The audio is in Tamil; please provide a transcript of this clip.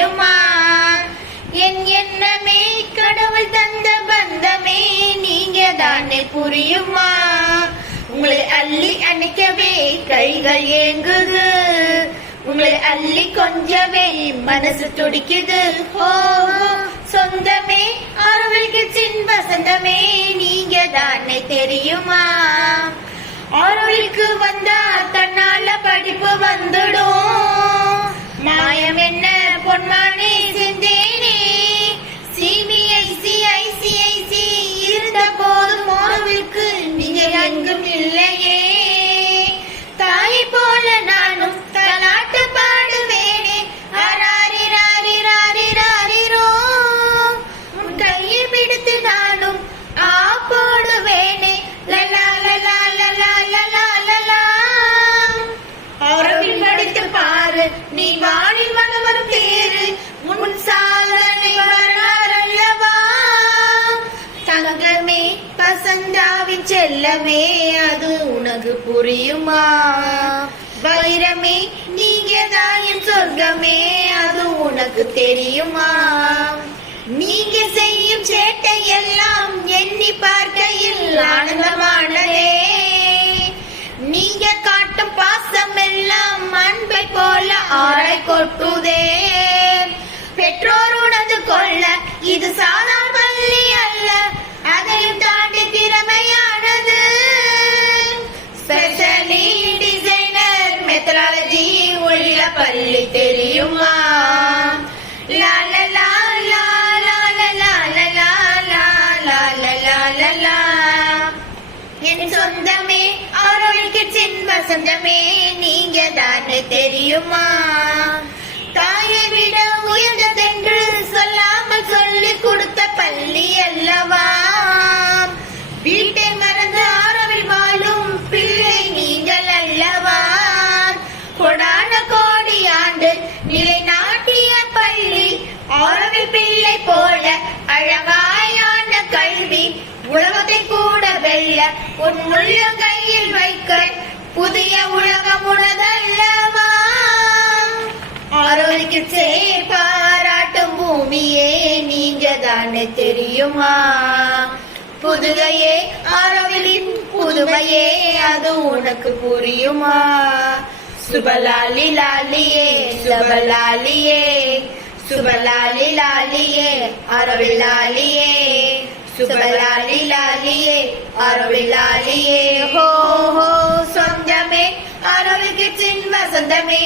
புரியுமா? என் எண்ணமே கடவுள் தந்த பந்தமே நீங்க தானே புரியுமா? உங்களை அள்ளி அணைக்கவே கைகள் ஏங்குது, உங்களை அள்ளி கொஞ்சவே மனசு துடிக்குது. சொந்தமே ஆரோவிலுக்கு சின் வசந்தமே நீங்க தானே தெரியுமா? ஆரோவிலுக்கு வந்தா தன்னால படிப்பு வந்துடும். மாயம் என்ன பொன்மானே செந்தேனே, CBSE இருந்த போதும் ஆரோவிலுக்கு நீங்க எங்கும் இல்லையே. தாயை போல நானும் தலாட்டு பாடுவேனே, அராரிராரிராரிராரிரோ. உன் கையை பிடித்து நானும் ஆ போடுவேனே, லலா லலா லலா லலா லலா. ஆரோவில் படித்து பாரு நீ வானில் வரும் பேரு, உன் சாதனை வரலாறல்லவா. தங்கமே பசந்தாவின் செல்லமே அது உனக்கு புரியுமா? வைரமே நீங்க தான் என் சொர்க்கமே அது உனக்கு தெரியுமா? நீங்க செய்யும் சேட்டை எல்லாம் எண்ணி பார்க்கையில் ஆனந்தமானதே. நீங்க காட்டும் பாசம் எல்லாம் அன்பை போல ஆளை கொட்டுதே. பெற்றோர் உணர்ந்து கொள்ள இது சாதாரண பள்ளி அல்ல, அதையும் தாண்டி திறமையானது. ஸ்பெஷலி டிசைனர் மெத்தடாலஜி உள்ள பள்ளி தெரியுமா? லா லா லா லா லா லா லா லா லா லா லா. என் சொந்தமே ஆரோவிலுக்கு சின் வசந்தமே நீங்க தானே தெரியுமா? தாயை விட உயர்ந்ததென்று சொல்லாமல் சொல்லி கொடுத்த பள்ளி அல்லவா. வீட்டை மறந்து ஆரோவில் வாழும் பிள்ளை நீங்கள் அல்லவா. கொடான கோடி ஆண்டு நிலை நாட்டிய பள்ளி ஆரோவில் பிள்ளை போல அழகாயான கல்வி உலகத்தை கூட வெல்ல உன் முள்ள கையில் வைக்க புதிய உலகம் உனதல்லவா. ஆரோவிலுக்கு பாராட்டும் பூமியே நீங்க தானே தெரியுமா? புதுகையே ஆரோவிலின் புதுமையே அது உனக்கு புரியுமா? சுபலாலி லாலியே சுபலாலியே, சுபலாலி லாலியே ஆரோவில் லாலியே, சுபலாலி லாலியே ஆரோவில் லாலியே. ஹோ ஹோ சொந்தமே ஆரோவிலுக்கு சின் வசந்தமே